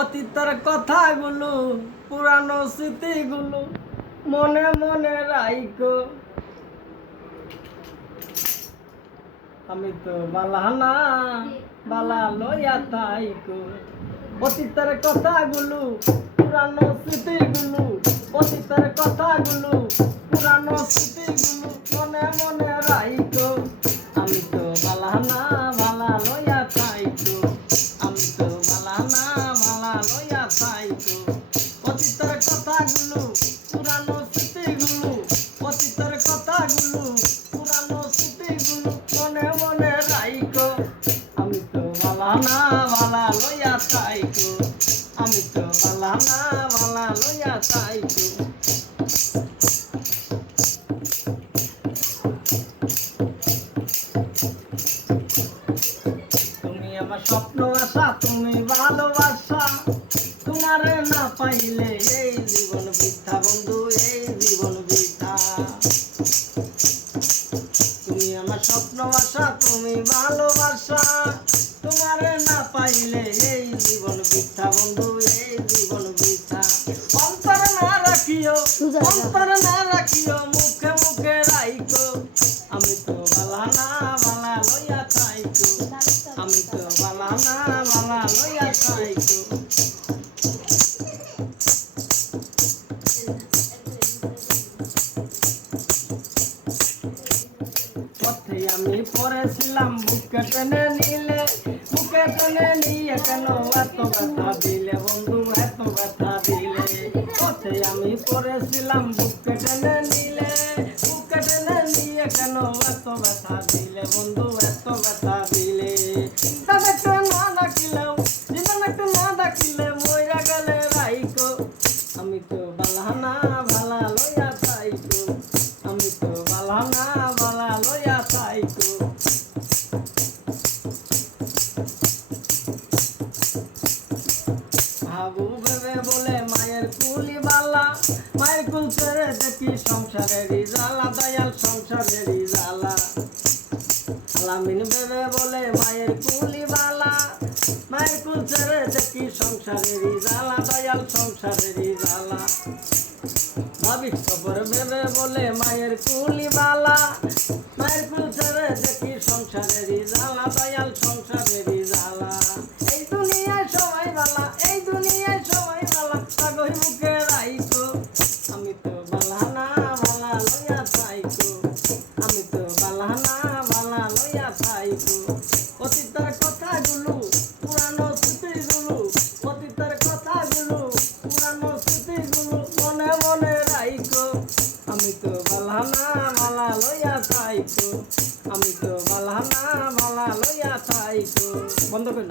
অতীতের কথাগুলো পুরানো স্মৃতিগুলো মনে মনে রাইখো। আমি তো বালানা বালা লইয়া তাইকো। অতীতের কথাগুলো পুরানো স্মৃতিগুলো, অতীতের কথাগুলো পুরানো স্মৃতিগুলো মনে মনে রাইখো। আমি তো বালানা বালা লইয়া তাইকো। আমি তো বালানা বালা লইয়া তাইকো। অতীতের কথাগুলো পুরানো স্মৃতিগুলো, অতীতের কথাগুলো পুরানো স্মৃতিগুলো মনে মনে রাইখো। আমি তো বালানা বালা লইয়া তাইকো। আমি তো বালানা বালা লইয়া তাইকো। তুমি আমার স্বপ্ন আশা, তুমি ভালোবাসা, তোমারে না পাইলে এই জীবন বৃথা বন্ধু, এই জীবন বৃথা। তুমি আমার স্বপ্ন আশা, তুমি ভালোবাসা, তোমারে না পাইলে এই জীবন বৃথা বন্ধু, এই জীবন বৃথা। অন্তর না রাখিও, অন্তর না রাখিও, মুখে মুখে রাইখো। আমি তো বালানা বালা লইয়া তাইকো। আমি তো বালানা বালা লইয়া তাইকো। পথে আমি পড়েছিলাম বুকে টেনে নিলে, বুকে টেনে নিয়ে কেন এত ব্যথা দিলে বন্ধু, এত ব্যথা দিলে। পথে আমি পড়েছিলাম বুকে টেনে নিলে, বুকে টেনে নিয়ে কেন এত ব্যথা দিলে বন্ধু, এত ব্যথা দিলে। তাদেরকে না ডাকিলেও, জীবনকে না ডাকিলে মইরা গেলে রাইকো। আমি তো বালানা ভালা লইয়া তাইকো। আমি তো বালানা বালা লইয়া তাইকো। হাবু ভেবে বলে মায়ের কুলি বালা, মায়ের কুল ছেড়ে দেখি সংসারেরই জ্বালা, দয়াল সংসারেরই জ্বালা। আলামিন ভেবে বলে মায়ের কুলি বালা, মায়ের কুল ছেড়ে দেখি সংসারেরই জ্বালা, দয়াল সংসারেরই জ্বালা। ভাবিক খবর ভেবে বলে মায়ের কুলি বালা, মায়ের কুল ছেড়ে দেখি সংসারেরই জ্বালা, দয়াল সংসারেরই জ্বালা। এই দুনিয়ায় সবাই বালা, এই দুনিয়ায় সবাই বালা, কাগজ মুখে রাইখো। আমি তো বালানা বালা লইয়া তাইকো। আমি তো বালানা বালা লইয়া তাইকো। অতীতের কথাগুলো পুরানো স্মৃতিগুলো, অতীতের কথাগুলো পুরানো স্মৃতিগুলো মনে মনে রাইখো। আমি তো বালানা বালা লইয়া তাইকো। আমি তো বালানা বালা লইয়া তাইকো। বন্ধ কর না।